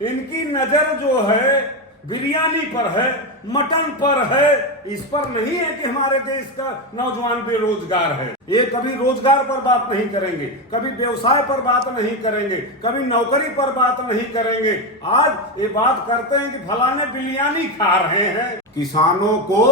इनकी नजर जो है बिरयानी पर है, मटन पर है, इस पर नहीं है कि हमारे देश का नौजवान बेरोजगार है। ये कभी रोजगार पर बात नहीं करेंगे, कभी व्यवसाय पर बात नहीं करेंगे, कभी नौकरी पर बात नहीं करेंगे। आज ये बात करते हैं कि फलाने बिरयानी खा रहे हैं। किसानों को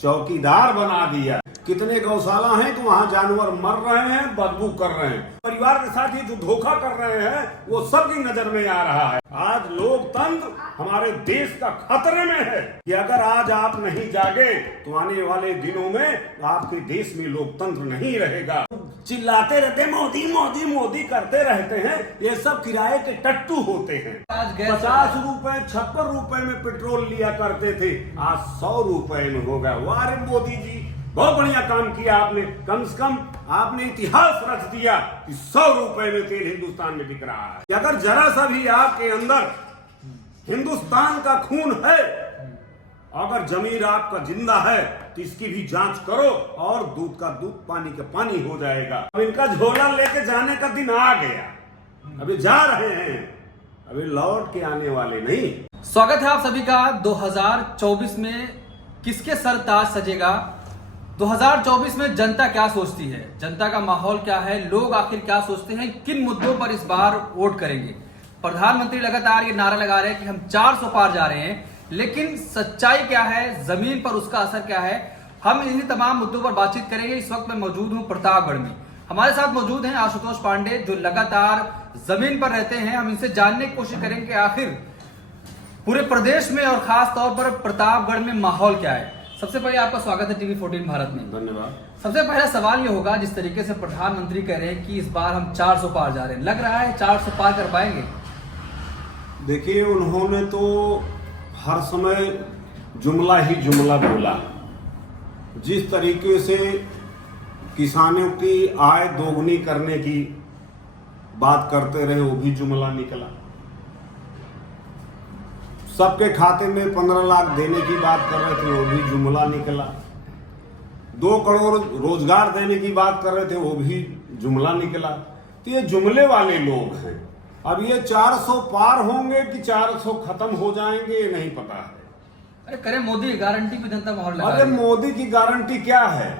चौकीदार बना दिया। कितने गौशाला हैं कि वहां जानवर मर रहे हैं, बदबू कर रहे हैं। परिवार के साथ ही जो धोखा कर रहे हैं वो सबकी नजर में आ रहा है। आज लोकतंत्र हमारे देश का खतरे में है कि अगर आज आप नहीं जागे तो आने वाले दिनों में आपके देश में लोकतंत्र नहीं रहेगा। चिल्लाते रहते मोदी मोदी मोदी करते रहते हैं, ये सब किराए के टट्टू होते हैं। आज 50 रुपए 56 रुपए में पेट्रोल लिया करते थे, आज 100 रुपए में हो गया। वाह मोदी जी, बहुत बढ़िया काम किया आपने। कम से कम आपने इतिहास रच दिया कि 100 रुपए में तेल हिंदुस्तान में बिक रहा है। अगर जरा सा भी आपके अंदर हिंदुस्तान का खून है, अगर जमीर आपका जिंदा है तो इसकी भी जांच करो और दूध का दूध पानी का पानी हो जाएगा। अब इनका झोला लेके जाने का दिन आ गया, अभी जा रहे हैं, अभी लौट के आने वाले नहीं। स्वागत है आप सभी का। 2024 में किसके सर ताज सजेगा? 2024 में जनता क्या सोचती है, जनता का माहौल क्या है, लोग आखिर क्या सोचते हैं, किन मुद्दों पर इस बार वोट करेंगे? प्रधानमंत्री लगातार ये नारा लगा रहे हैं कि हम 400 पार जा रहे हैं, लेकिन सच्चाई क्या है, जमीन पर उसका असर क्या है? हम इन्हीं तमाम मुद्दों पर बातचीत करेंगे। इस वक्त मैं मौजूद हूं प्रतापगढ़ में। हमारे साथ मौजूद हैं आशुतोष पांडे, जो लगातार जमीन पर रहते हैं। हम इनसे जानने की कोशिश करेंगे कि आखिर पूरे प्रदेश में और खास तौर पर प्रतापगढ़ में माहौल क्या है। सबसे पहले आपका स्वागत है टीवी 14 भारत में। धन्यवाद। सबसे पहला सवाल ये होगा, जिस तरीके से प्रधानमंत्री कह रहे हैं कि इस बार हम 400 पार जा रहे हैं, लग रहा है 400 पार कर पाएंगे? देखिए, उन्होंने तो हर समय जुमला ही जुमला बोला। जिस तरीके से किसानों की आय दोगुनी करने की बात करते रहे, वो भी जुमला निकला। सबके खाते में 15 लाख देने की बात कर रहे थे, वो भी जुमला निकला। 2 करोड़ रोजगार देने की बात कर रहे थे, वो भी जुमला निकला। तो ये जुमले वाले लोग हैं। अब ये 400 पार होंगे कि 400 खत्म हो जाएंगे, ये नहीं पता है। अरे करे मोदी गारंटी पे जनता माहौल लगा अरे रही है। मोदी की गारंटी क्या है?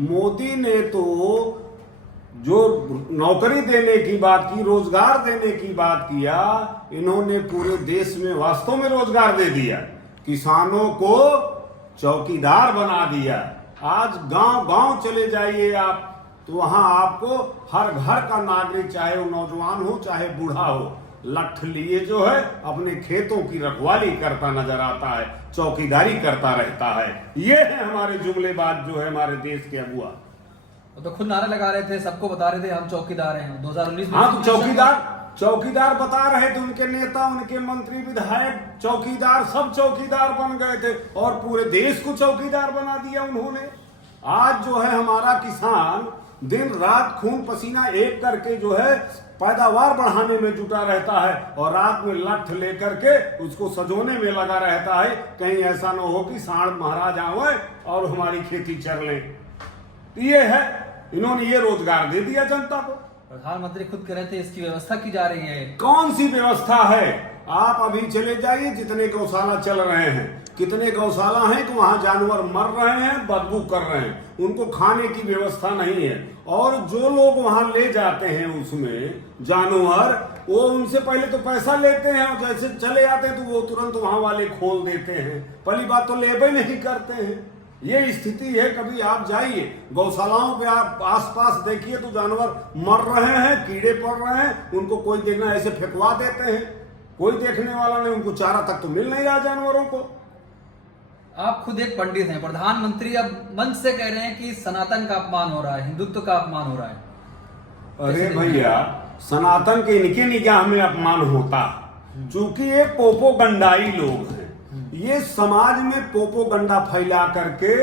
मोदी ने तो जो नौकरी देने की बात की, रोजगार देने की बात किया, इन्होंने पूरे देश में वास्तव में रोजगार दे दिया। किसानों को चौकीदार बना दिया। आज गांव-गांव चले जाइए आप, तो वहां आपको हर घर का नागरिक, चाहे वो नौजवान हो चाहे बूढ़ा हो, लठ लिए जो है अपने खेतों की रखवाली करता नजर आता है, चौकीदारी करता रहता है। ये है हमारे जुमलेबाज जो है हमारे देश के अगुआ। तो खुद नारा लगा रहे थे, सबको बता रहे थे हम चौकीदार हैं 2019 में। हाँ, तो चौकीदार बता रहे थे। उनके नेता, उनके मंत्री, विधायक चौकीदार, सब चौकीदार बन गए थे और पूरे देश को चौकीदार बना दिया उन्होंने। आज जो है हमारा किसान दिन रात खून पसीना एक करके जो है पैदावार बढ़ाने में जुटा रहता है और रात में लठ लेकर के उसको सजोने में लगा रहता है, कहीं ऐसा न हो कि सांड महाराज आवे और हमारी खेती चर ले। ये है, इन्होंने ये रोजगार दे दिया जनता को। प्रधानमंत्री खुद कह रहे थे इसकी व्यवस्था की जा रही है। कौन सी व्यवस्था है? आप अभी चले जाइए, जितने गौशाला चल रहे हैं, कितने गौशाला हैं कि वहां जानवर मर रहे हैं, बदबू कर रहे हैं, उनको खाने की व्यवस्था नहीं है। और जो लोग वहां ले जाते हैं उसमें जानवर, वो उनसे पहले तो पैसा लेते हैं और जैसे चले आते हैं तो वो तुरंत वहां वाले खोल देते हैं। पहली बात तो लेबे नहीं करते हैं। ये स्थिति है। कभी आप जाइए गौशालाओं पे, आप आसपास देखिए तो जानवर मर रहे हैं, कीड़े पड़ रहे हैं, उनको कोई देखना ऐसे फेंकवा देते हैं, कोई देखने वाला नहीं, उनको चारा तक तो मिल नहीं रहा जानवरों को। आप खुद एक पंडित हैं, प्रधानमंत्री अब मंच से कह रहे हैं कि सनातन का अपमान हो रहा है, हिंदुत्व का अपमान हो रहा है। अरे भैया, सनातन के इनके निगाह में अपमान होता, चूंकि ये पोपोगंडाई लोग हैं। ये समाज में पोपोगंडा फैला करके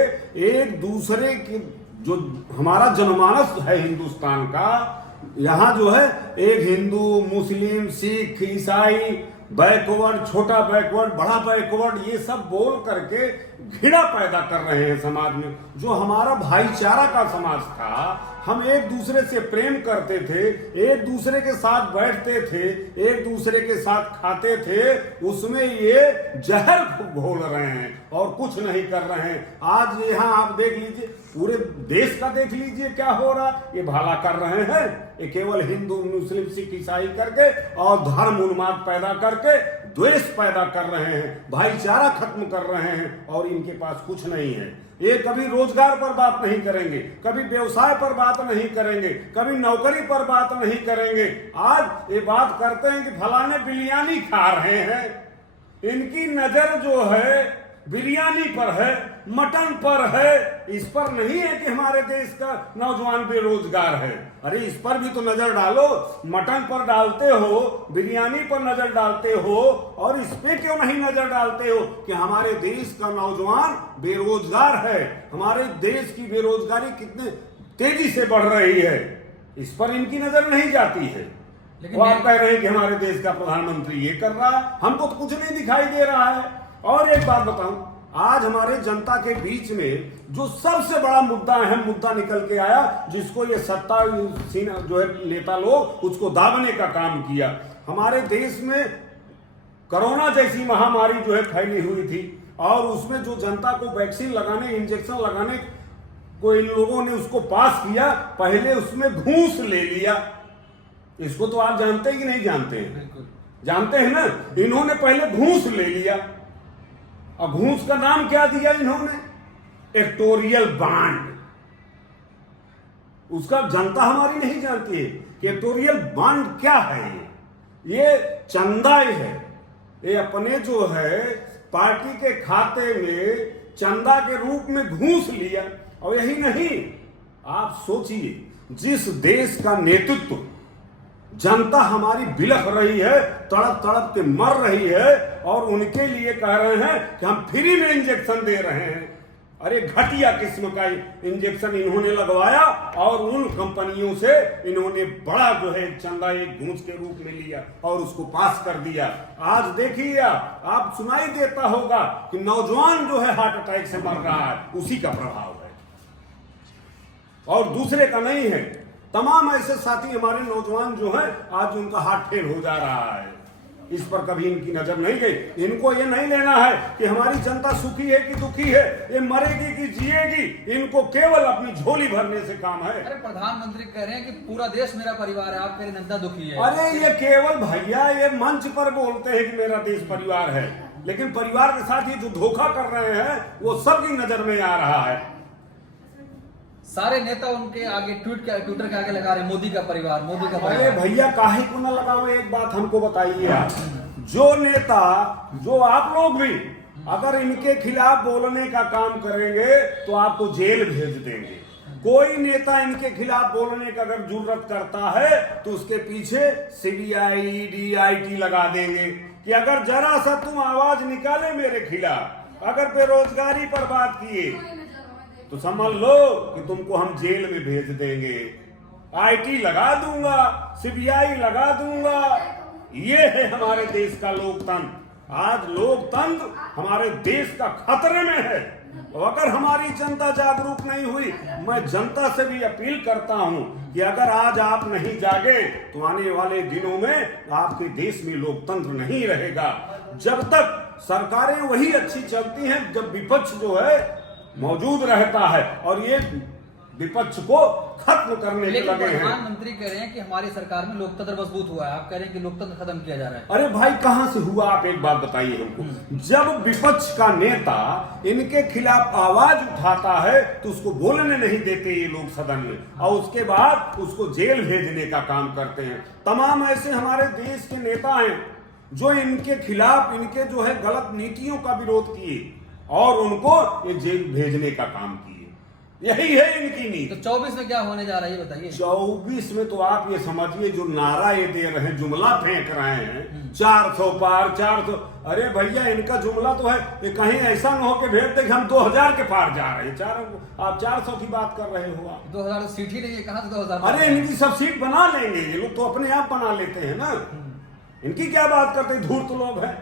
एक दूसरे के, जो हमारा जनमानस है हिंदुस्तान का, यहाँ जो है एक हिंदू, मुस्लिम, सिख, ईसाई, बैकवर्ड, छोटा बैकवर्ड, बड़ा बैकवर्ड, ये सब बोल करके घृणा पैदा कर रहे हैं समाज में। जो हमारा भाईचारा का समाज था, हम एक दूसरे से प्रेम करते थे, एक दूसरे के साथ बैठते थे, एक दूसरे के साथ खाते थे, उसमें ये जहर घोल रहे हैं और कुछ नहीं कर रहे हैं। आज यहाँ आप देख लीजिए, पूरे देश का देख लीजिए क्या हो रहा। ये भला कर रहे हैं, ये केवल हिंदू मुस्लिम सिख ईसाई करके और धर्म उन्माद पैदा करके द्वेष पैदा कर रहे हैं, भाईचारा खत्म कर रहे हैं और इनके पास कुछ नहीं है। ये कभी रोजगार पर बात नहीं करेंगे, कभी व्यवसाय पर बात नहीं करेंगे, कभी नौकरी पर बात नहीं करेंगे। आज ये बात करते हैं कि फलाने बिरयानी खा रहे हैं। इनकी नजर जो है बिरयानी पर है, मटन पर है, इस पर नहीं है कि हमारे देश का नौजवान बेरोजगार है। अरे इस पर भी तो नजर डालो। मटन पर डालते हो, बिरयानी पर नजर डालते हो, और इस पे क्यों नहीं नजर डालते हो कि हमारे देश का नौजवान बेरोजगार है, हमारे देश की बेरोजगारी कितने तेजी से बढ़ रही है। इस पर इनकी नजर नहीं जाती है। लेकिन वो आप कह रहे हैं कि हमारे देश का प्रधानमंत्री ये कर रहा है, हमको तो कुछ नहीं दिखाई दे रहा है। और एक बात बताऊं, आज हमारे जनता के बीच में जो सबसे बड़ा मुद्दा अहम मुद्दा निकल के आया, जिसको ये सत्ता जो है नेता लोग उसको दाबने का काम किया। हमारे देश में कोरोना जैसी महामारी जो है फैली हुई थी और उसमें जो जनता को वैक्सीन लगाने, इंजेक्शन लगाने को इन लोगों ने उसको पास किया, पहले उसमें घूस ले लिया। इसको तो आप जानते हैं कि नहीं जानते हैं? बिल्कुल जानते हैं ना। इन्होंने पहले घूस ले लिया और घूस का नाम क्या दिया इन्होंने? Electoral bond. उसका जनता हमारी नहीं जानती है कि इलेक्टोरल बॉन्ड क्या है। ये चंदा है, ये अपने जो है पार्टी के खाते में चंदा के रूप में घूस लिया। और यही नहीं, आप सोचिए, जिस देश का नेतृत्व जनता हमारी बिलख रही है, तड़प तड़प के मर रही है, और उनके लिए कह रहे हैं कि हम फ्री में इंजेक्शन दे रहे हैं। अरे घटिया किस्म का इंजेक्शन इन्होंने लगवाया और उन कंपनियों से इन्होंने बड़ा जो है चंदा एक घूस के रूप में लिया और उसको पास कर दिया। आज देखिए, आप सुनाई देता होगा कि नौजवान जो है हार्ट अटैक से मर रहा है, उसी का प्रभाव है और दूसरे का नहीं है। तमाम ऐसे साथी हमारे नौजवान जो हैं, आज उनका हार्ट फेल हो जा रहा है। इस पर कभी इनकी नजर नहीं गई। इनको ये नहीं लेना है कि हमारी जनता सुखी है कि दुखी है, ये मरेगी कि जिएगी, इनको केवल अपनी झोली भरने से काम है। अरे प्रधानमंत्री कह रहे हैं कि पूरा देश मेरा परिवार है, आप कह रहे हैं जनता दुखी है। अरे ये केवल भैया ये मंच पर बोलते हैं कि मेरा देश परिवार है, लेकिन परिवार के साथ ये जो धोखा कर रहे हैं वो सबकी नजर में आ रहा है। सारे नेता उनके आगे ट्विटर के आगे लगा रहे मोदी का परिवार, मोदी का अरे परिवार। भैया काहे को न लगाओ। एक बात हमको बताइए आप, जो नेता, जो आप लोग भी अगर इनके खिलाफ बोलने का काम करेंगे तो आपको जेल भेज देंगे। कोई नेता इनके खिलाफ बोलने का अगर जुर्रत करता है तो उसके पीछे सीबीआई, ईडी, आईटी लगा देंगे कि अगर जरा सा तुम आवाज निकाले मेरे खिलाफ, अगर बेरोजगारी पर बात किए तो समझ लो कि तुमको हम जेल में भेज देंगे, आईटी लगा दूंगा, सीबीआई लगा दूंगा। ये है हमारे देश का लोकतंत्र। आज लोकतंत्र हमारे देश का खतरे में है। और अगर हमारी जनता जागरूक नहीं हुई, मैं जनता से भी अपील करता हूं कि अगर आज आप नहीं जागे तो आने वाले दिनों में आपके देश में लोकतंत्र नहीं रहेगा। जब तक सरकारें वही अच्छी चलती हैं जब विपक्ष जो है मौजूद रहता है, और ये विपक्ष को खत्म करने के लगे हैं। प्रधानमंत्री कह रहे हैं कि हमारी सरकार में लोकतंत्र मजबूत हुआ है, आप कह रहे हैं कि लोकतंत्र खत्म किया जा रहा है। अरे भाई कहां से हुआ? आप एक बात बताइए हमको। जब विपक्ष का नेता इनके खिलाफ आवाज उठाता है तो उसको बोलने नहीं देते ये लोग सदन में, और उसके बाद उसको जेल भेजने का काम करते हैं। तमाम ऐसे हमारे देश के नेता हैं जो इनके खिलाफ, इनके जो है गलत नीतियों का विरोध किए और उनको ये जेल भेजने का काम किए। यही है इनकी नीति। तो 24 में क्या होने जा रहा है ये बताइए। 24 में तो आप ये समझिए, जो नारा ये दे रहे हैं, जुमला फेंक रहे हैं 400 पार 400। अरे भैया इनका जुमला तो है कि कहीं ऐसा न हो के भेज दे कि हम 2000 के पार जा रहे हैं। आप 400 की बात कर रहे हो। आप 2000 सीट ही नहीं है, कहां से 2000? अरे इनकी सब सीट बना लेंगे ये लोग, तो अपने आप बना लेते हैं ना। इनकी क्या बात करते, धूर्त लोग हैं,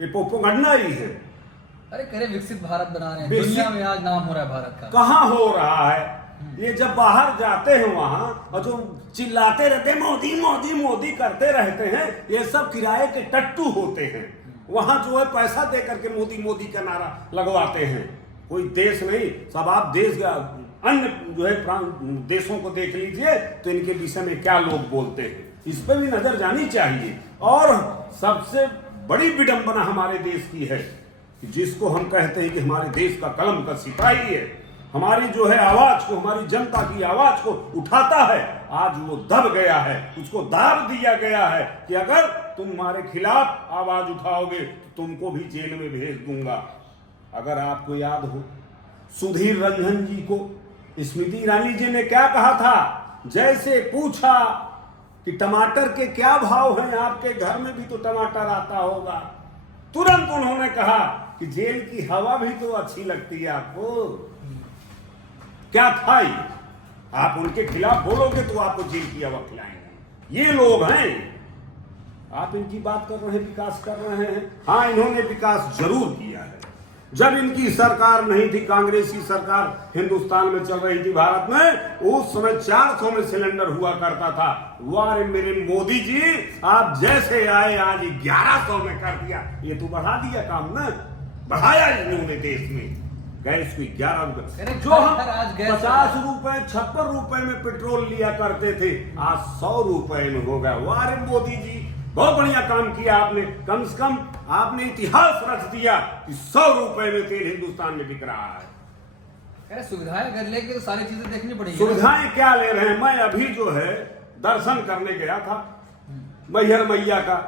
ये पोपोगंडा ही है। अरे करे विकसित भारत बना रहे हैं, दुनिया में आज नाम हो रहा है भारत का। कहां हो रहा है? ये जब बाहर जाते हैं वहां और जो चिल्लाते रहते हैं मोदी मोदी मोदी करते रहते हैं, ये सब किराए के टट्टू होते हैं। वहां जो है पैसा दे करके मोदी मोदी का नारा लगवाते हैं। कोई देश नहीं, सब आप देश अन्य जो है देशों को देख लीजिए तो इनके विषय में क्या लोग बोलते हैं, इस पर भी नजर जानी चाहिए। और सबसे बड़ी विडंबना हमारे देश की है कि जिसको हम कहते हैं कि हमारे देश का कलम का सिपाही है, हमारी जो है आवाज को, हमारी जनता की आवाज को उठाता है, आज वो दब गया है, उसको दाब दिया गया है कि अगर तुम हमारे खिलाफ आवाज उठाओगे तो तुमको भी जेल में भेज दूंगा। अगर आपको याद हो सुधीर रंजन जी को स्मृति ईरानी जी ने क्या कहा था, जैसे पूछा कि टमाटर के क्या भाव हैं, आपके घर में भी तो टमाटर आता होगा, तुरंत उन्होंने कहा कि जेल की हवा भी तो अच्छी लगती है आपको। क्या था ये? आप उनके खिलाफ बोलोगे तो आपको जेल की हवा खिलाएंगे। ये लोग हैं, आप इनकी बात कर रहे हैं, विकास कर रहे हैं। हाँ, इन्होंने विकास जरूर किया है। जब इनकी सरकार नहीं थी, कांग्रेसी सरकार हिंदुस्तान में चल रही थी भारत में, उस समय 400 में सिलेंडर हुआ करता था। वारे मेरे मोदी जी, आप जैसे आए आज 1100 में कर दिया। ये तो बढ़ा दिया काम ना, बढ़ाया इन्होंने देश में गैस को 11 रुपए, जो हम 50 रुपए 56 रुपए में पेट्रोल लिया करते थे, आज 100 रुपए में हो गया। वारे मोदी जी, बहुत बढ़िया काम किया आपने। कम से कम आपने इतिहास रच दिया कि 100 रुपए में तेल हिंदुस्तान में बिक रहा है। सुविधाएं अगर लेके तो सारी चीजें देखनी पड़ेगी। सुविधाएं क्या ले रहे हैं? मैं अभी जो है दर्शन करने गया था मैहर मैया का,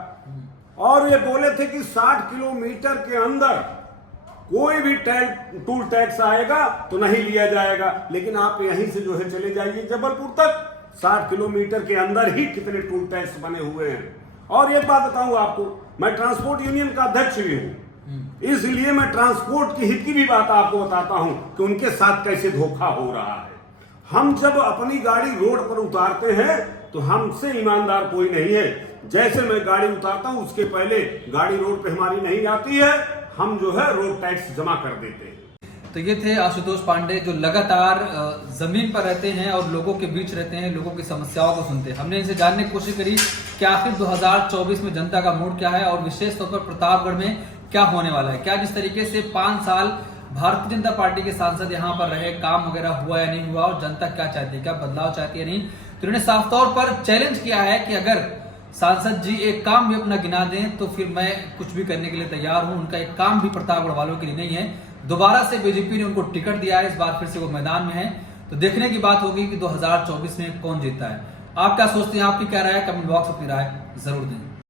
और ये बोले थे कि 60 किलोमीटर के अंदर कोई भी टूल टैक्स आएगा तो नहीं लिया जाएगा, लेकिन आप यहीं से जो है चले जाइए जबलपुर तक, 60 किलोमीटर के अंदर ही कितने टूल टैक्स बने हुए हैं। और एक बात बताऊं आपको, मैं ट्रांसपोर्ट यूनियन का अध्यक्ष भी हूं, इसलिए मैं ट्रांसपोर्ट की हित की भी बात आपको बताता हूं कि उनके साथ कैसे धोखा हो रहा है। हम जब अपनी गाड़ी रोड पर उतारते हैं तो हमसे ईमानदार कोई नहीं है। जैसे मैं गाड़ी उतारता हूं उसके पहले गाड़ी रोड पे हमारी नहीं आती है, हम जो है रोड टैक्स जमा कर देते हैं। तो ये थे आशुतोष पांडे, जो लगातार जमीन पर रहते हैं और लोगों के बीच रहते हैं, लोगों की समस्याओं को सुनते हैं। हमने इनसे जानने की कोशिश करी कि आखिर 2024 में जनता का मूड क्या है और विशेष तौर पर प्रतापगढ़ में क्या होने वाला है। क्या जिस तरीके से 5 साल भारतीय जनता पार्टी के सांसद यहाँ पर रहे, काम वगैरह हुआ या नहीं हुआ, और जनता क्या चाहती है, क्या बदलाव चाहती है नहीं, तो उन्होंने साफ तौर पर चैलेंज किया है कि अगर सांसद जी एक काम भी अपना गिना दें तो फिर मैं कुछ भी करने के लिए तैयार हूं। उनका एक काम भी प्रतापगढ़ वालों के लिए नहीं है। दोबारा से बीजेपी ने उनको टिकट दिया है, इस बार फिर से वो मैदान में है। तो देखने की बात होगी कि 2024 में कौन जीतता है। आप क्या सोचते हैं, आपकी क्या राय है? कमेंट बॉक्स अपनी राय जरूर दें।